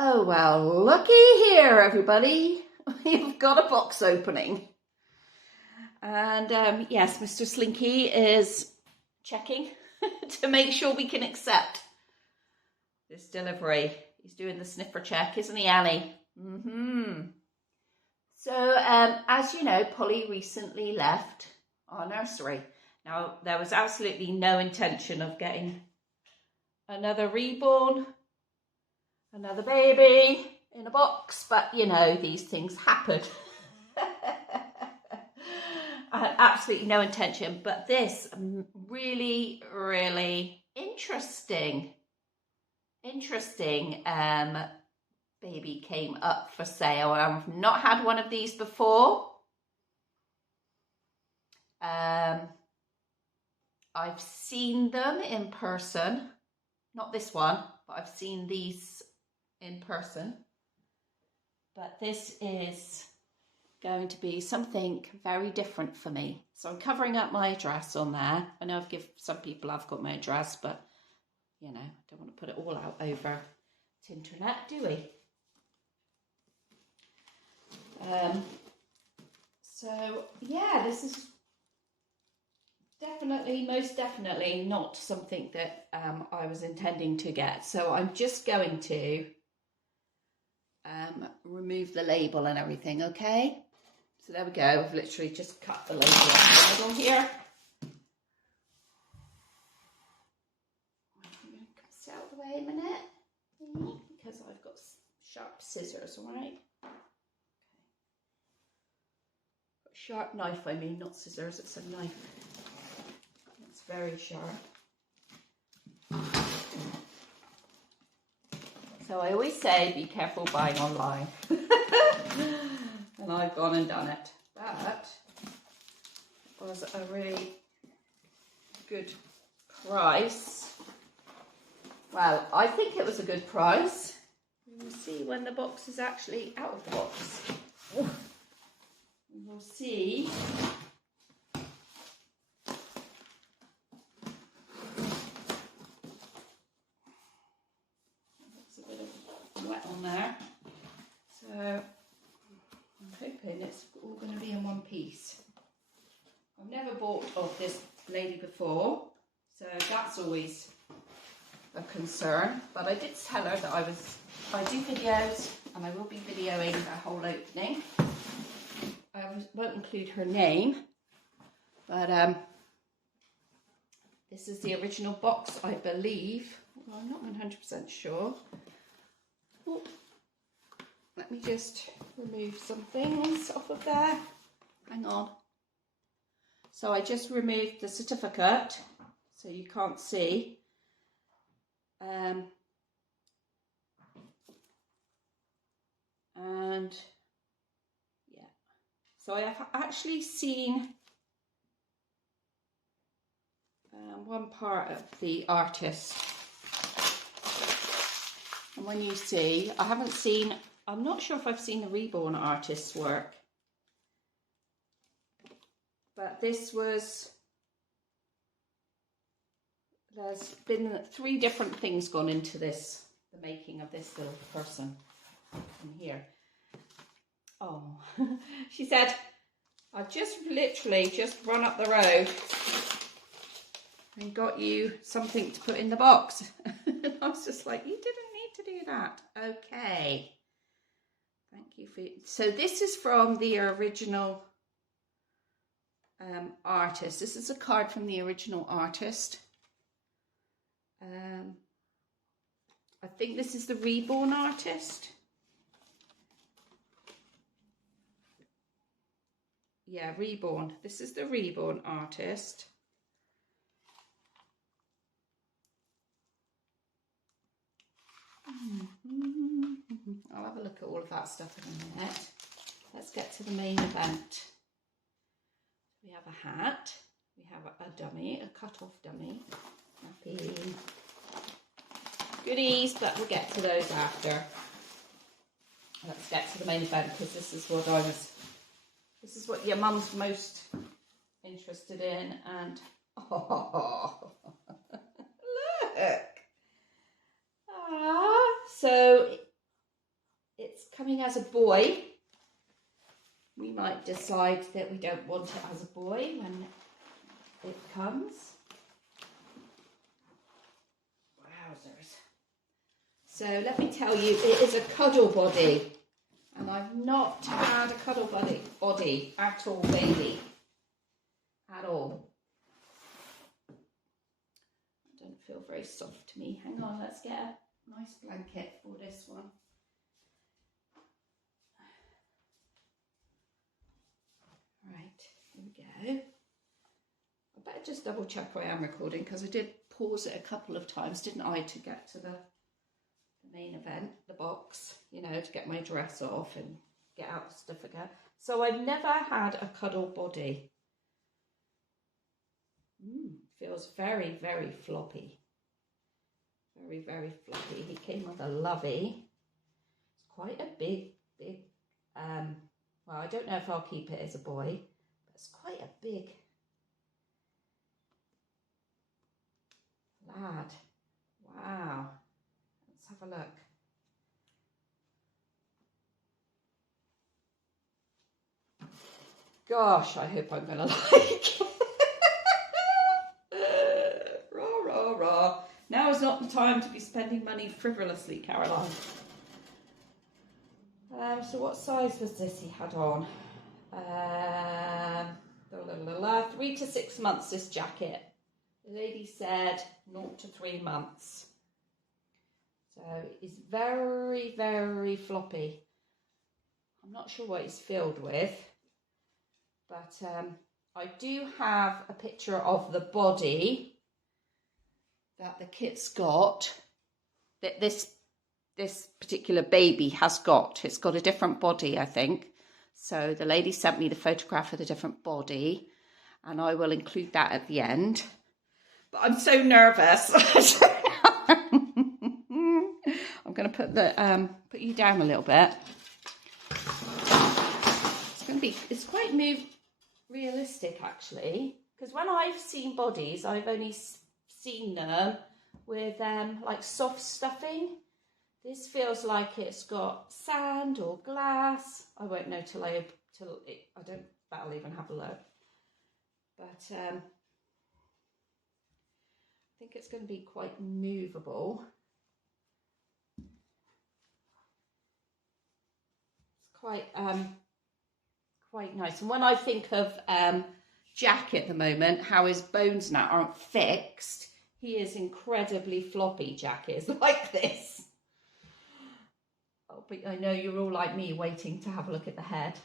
Oh, well, looky here, everybody. We've got a box opening. And yes, Mr. Slinky is checking to make sure we can accept this delivery. He's doing the sniffer check, isn't he, Annie? So, as you know, Polly recently left our nursery. Now, there was absolutely no intention of getting another reborn, another baby in a box, but you know, these things happen. I had absolutely no intention, but this really, really interesting baby came up for sale. I've not had one of these before. I've seen them in person, not this one, but I've seen these in person. But this is going to be something very different for me. So I'm covering up my address on there. I know some people have got my address, but you know, I don't want to put it all out over the internet, do we? So yeah, this is most definitely not something that I was intending to get. So I'm just going to remove the label and everything, okay? So there we go. I've literally just cut the label off the middle here. I'm going to sit out of the way a minute because I've got sharp scissors, all right? Okay. Got a sharp knife, I mean, not scissors, it's a knife. It's very sharp. So I always say, be careful buying online. And I've gone and done it. But it was a really good price. Well, I think it was a good price. We will see when the box is actually out of the box. We will see. There's a bit of wet on there. So I'm hoping it's all going to be in one piece. I've never bought of this lady before, so that's always a concern. But I did tell her that I do videos and I will be videoing the whole opening. I won't include her name, but this is the original box, I believe. Well, I'm not 100% sure. Oh, let me just remove some things off of there. Hang on. So I just removed the certificate, so you can't see. And yeah, so I have actually seen one part of the artist. And when you see, I'm not sure if I've seen the Reborn artist's work. But there's been 3 different things gone into this, the making of this little person in here. Oh, she said, I've literally just run up the road and got you something to put in the box. And I was just like, you didn't need to do that. Okay. Thank you for, so this is from the original artist. This is a card from the original artist. I think this is the Reborn artist. Yeah, Reborn. This is the Reborn artist. I'll have a look at all of that stuff in a minute. Let's get to the main event. We have a hat, we have a dummy, a cut-off dummy, happy goodies, but we'll get to those after. Let's get to the main event because this is what your mum's most interested in. And oh, look! So it's coming as a boy. We might decide that we don't want it as a boy when it comes. Wowzers. So let me tell you, it is a cuddle body. And I've not had a cuddle body at all, baby. At all. It doesn't feel very soft to me. Hang on, let's get a nice blanket for this one. Right, here we go. I better just double check I am recording because I did pause it a couple of times, didn't I, to get to the main event, the box, you know, to get my dress off and get out the stuff again. So I've never had a cuddle body. Feels very, very floppy. Very, very floppy. He came with a lovey. It's quite a big, well, I don't know if I'll keep it as a boy, but it's quite a big lad. Wow. Let's have a look. Gosh, I hope I'm going to like it. Rah, rah, rah. Now is not the time to be spending money frivolously, Caroline. So what size was this he had on? 3 to 6 months, this jacket. The lady said 0 to 3 months. So it's very, very floppy. I'm not sure what it's filled with, but I do have a picture of the body that the kit's got, that this particular baby has got. It's got a different body, I think. So the lady sent me the photograph of the different body, and I will include that at the end. But I'm so nervous. I'm going to put the put you down a little bit. It's quite realistic actually, because when I've seen bodies, I've only seen them with like soft stuffing. This feels like it's got sand or glass. I won't know till I don't. That'll even have a look. But I think it's going to be quite movable. It's quite nice. And when I think of Jack at the moment, how his bones now aren't fixed, he is incredibly floppy. Jack is like this. Oh, but I know you're all like me, waiting to have a look at the head.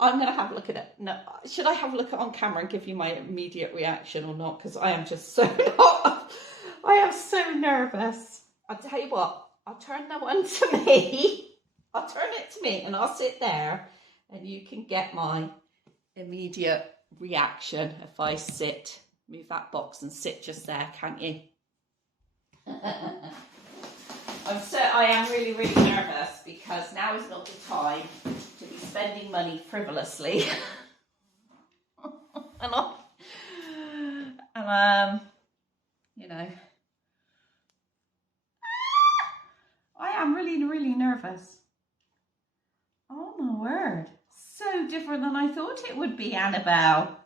I'm going to have a look at it. No, should I have a look at it on camera and give you my immediate reaction or not? Because I am just so I am so nervous. I'll tell you what, I'll turn that one to me. I'll turn it to me and I'll sit there and you can get my immediate reaction if I move that box and sit just there, can't you? I am really, really nervous because now is not the time to be spending money frivolously. You know, I am really, really nervous. Oh my word, so different than I thought it would be, Annabelle.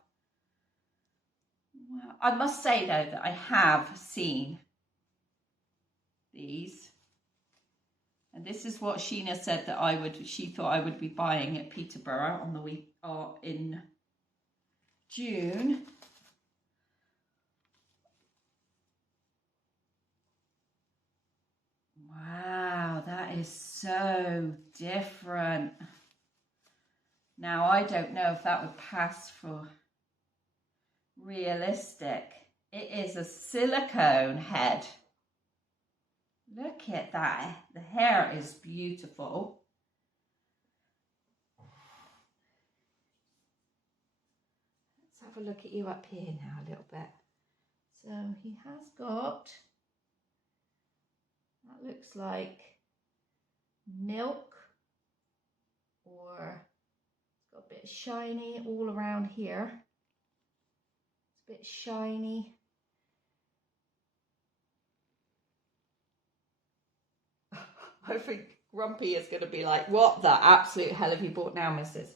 Well, I must say though that I have seen these, and this is what Sheena said that she thought I would be buying at Peterborough on the week in June. Wow, that is so different. Now, I don't know if that would pass for realistic. It is a silicone head. Look at that. The hair is beautiful. Let's have a look at you up here now a little bit. So he has got, that looks like milk, or it's got a bit shiny all around here. It's a bit shiny. I think Grumpy is going to be like, what the absolute hell have you bought now, missus?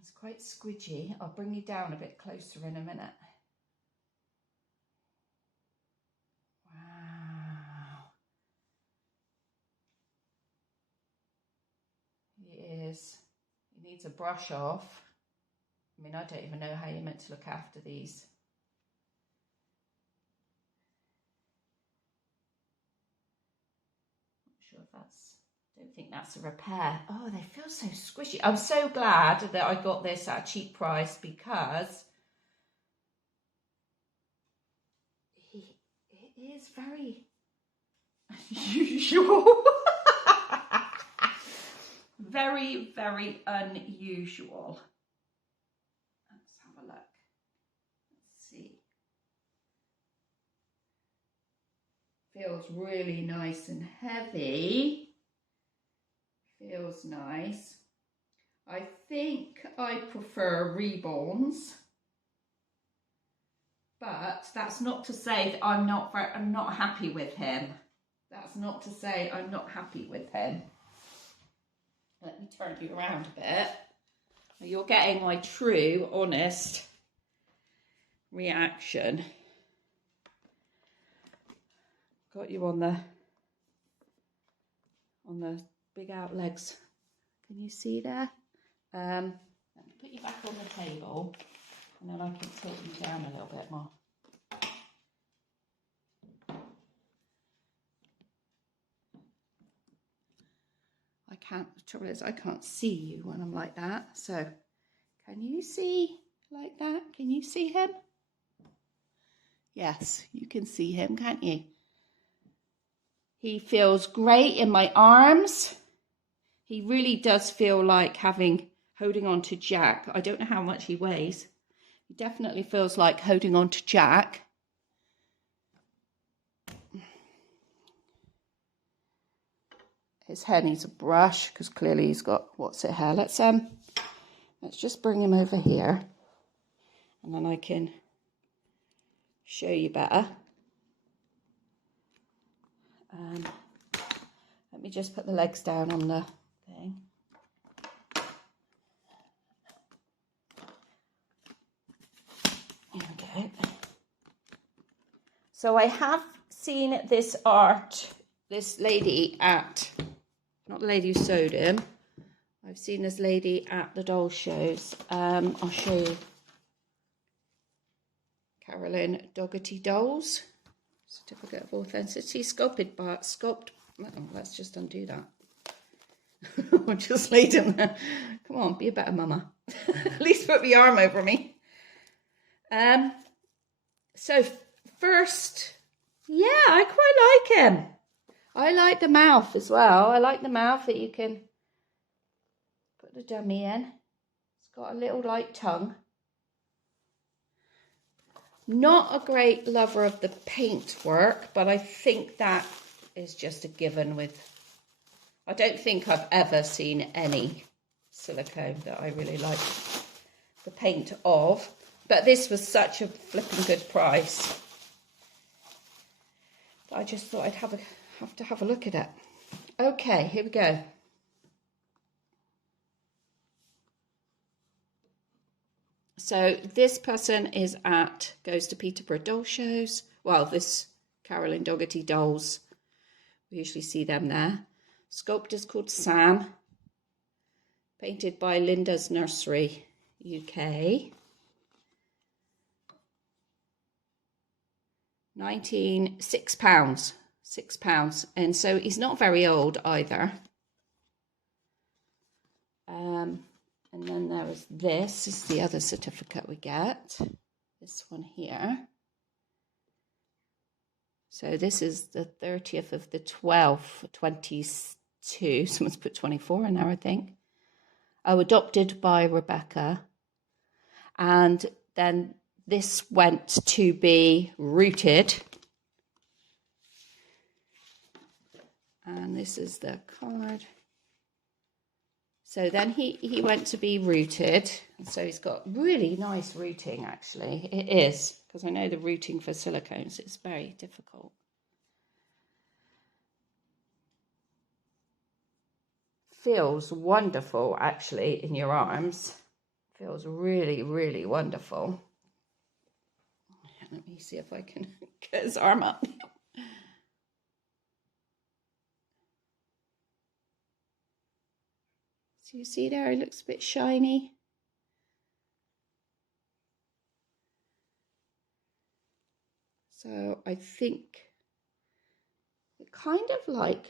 It's quite squidgy. I'll bring you down a bit closer in a minute. Wow. He is. He needs a brush off. I mean, I don't even know how you're meant to look after these. Not sure if that's, I don't think that's a repair. Oh, they feel so squishy. I'm so glad that I got this at a cheap price because it is very unusual. Very, very unusual. Let's have a look. Let's see. Feels really nice and heavy. Feels nice. I think I prefer Reborns, but that's not to say that I'm not happy with him. That's not to say I'm not happy with him. Let me turn you around a bit. You're getting my true, honest reaction. Got you on the big out legs. Can you see there? Let me put you back on the table, and then I can tilt you down a little bit more. The trouble is I can't see you when I'm like that. So can you see like that? Can you see him? Yes, you can see him, can't you? He feels great in my arms. He really does feel like holding on to Jack. I don't know how much he weighs. He definitely feels like holding on to Jack. His hair needs a brush because clearly he's got what's it hair. Let's just bring him over here, and then I can show you better. Let me just put the legs down on the thing. There we go. So I have seen this lady at, not the lady who sewed him. I've seen this lady at the doll shows. I'll show you. Carolyn Dougherty Dolls. Certificate of Authenticity. Let's just undo that. I just laid him there. Come on, be a better mama. At least put my arm over me. So first, yeah, I quite like him. I like the mouth as well. I like the mouth that you can put the dummy in. It's got a little light tongue. Not a great lover of the paintwork, but I think that is just a given with... I don't think I've ever seen any silicone that I really like the paint of, but this was such a flipping good price. I just thought I'd have to have a look at it. Okay, here we go. So this person goes to Peterborough doll shows. Well, this Carolyn Dougherty Dolls, we usually see them there. Sculptor's called Sam. Painted by Linda's Nursery, UK. £6. £6. And so he's not very old either. And then there is this is the other certificate we get. This one here. So this is the 30th of the 12th, 22. Someone's put 24 in there, I think. Oh, adopted by Rebecca. And then this went to be rooted. And this is the card. So then he went to be rooted. So he's got really nice rooting, actually. It is, because I know the rooting for silicones is very difficult. Feels wonderful, actually, in your arms. Feels really, really wonderful. Let me see if I can get his arm up. So you see there, it looks a bit shiny. So I think it kind of like,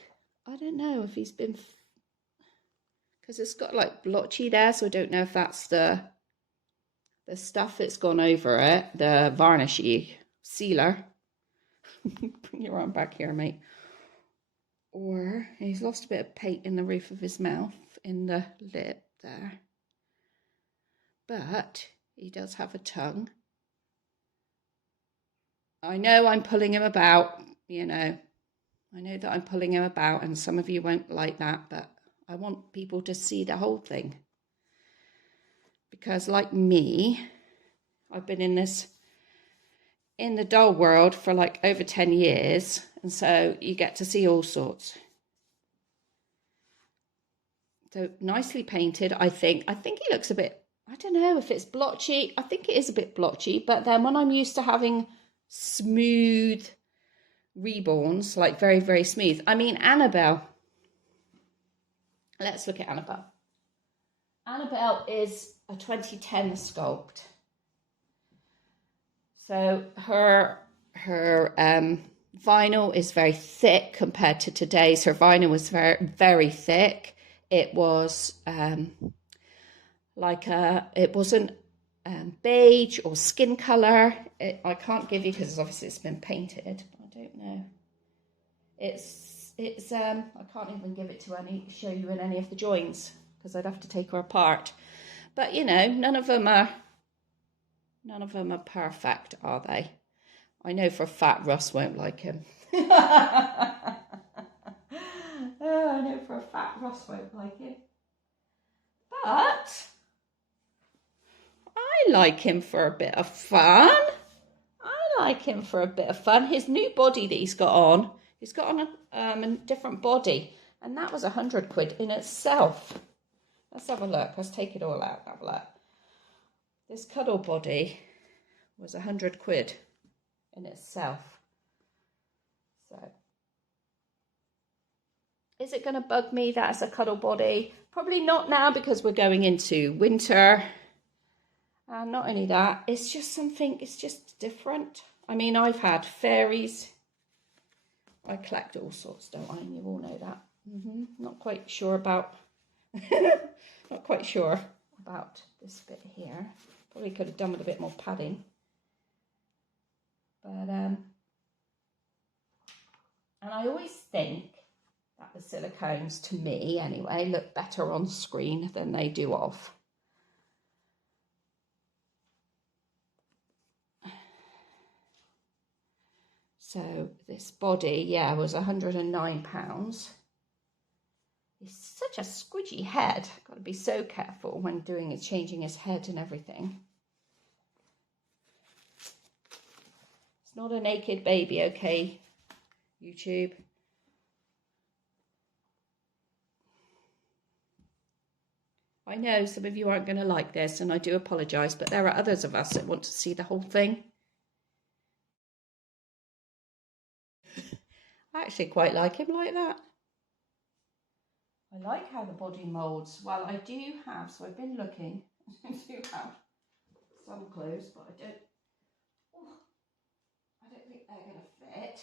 I don't know if he's been, because it's got like blotchy there, so I don't know if that's the stuff that's gone over it, the varnishy sealer. Bring your arm back here, mate. Or he's lost a bit of paint in the roof of his mouth, in the lip there. But he does have a tongue. I know I'm pulling him about, you know. I know that I'm pulling him about, and some of you won't like that, but I want people to see the whole thing. Because like me, I've been in the doll world for like over 10 years, and so you get to see all sorts. So nicely painted, I think. I think he looks a bit, I don't know if it's blotchy. I think it is a bit blotchy, but then when I'm used to having smooth Reborns, like very, very smooth. I mean, Annabelle. Let's look at Annabelle. Annabelle is a 2010 sculpt. So her vinyl is very thick compared to today's. Her vinyl was very, very thick. It was it wasn't beige or skin color. I can't give you, because obviously it's been painted. I don't know. It's I can't even give it to show you in any of the joins, because I'd have to take her apart. But you know, none of them are perfect, are they? I know for a fact Russ won't like him. I know for a fact Russ won't like him. But I like him for a bit of fun. His new body that he's got on a different body, and that was £100 in itself. Let's have a look. Let's take it all out. Have a look. This cuddle body was £100 in itself. So, is it going to bug me that it's a cuddle body? Probably not now, because we're going into winter. And not only that, it's just something, it's just different. I mean, I've had fairies. I collect all sorts, don't I? And you all know that. Not quite sure about this bit here. Probably could have done with a bit more padding. But and I always think that the silicones, to me anyway, look better on screen than they do off. So this body, yeah, was £109. He's such a squidgy head. Got to be so careful when changing his head and everything. It's not a naked baby, okay, YouTube? I know some of you aren't going to like this, and I do apologise, but there are others of us that want to see the whole thing. I actually quite like him like that. I like how the body moulds. Well, I do have, so I've been looking. I do have some clothes, but I don't think they're going to fit.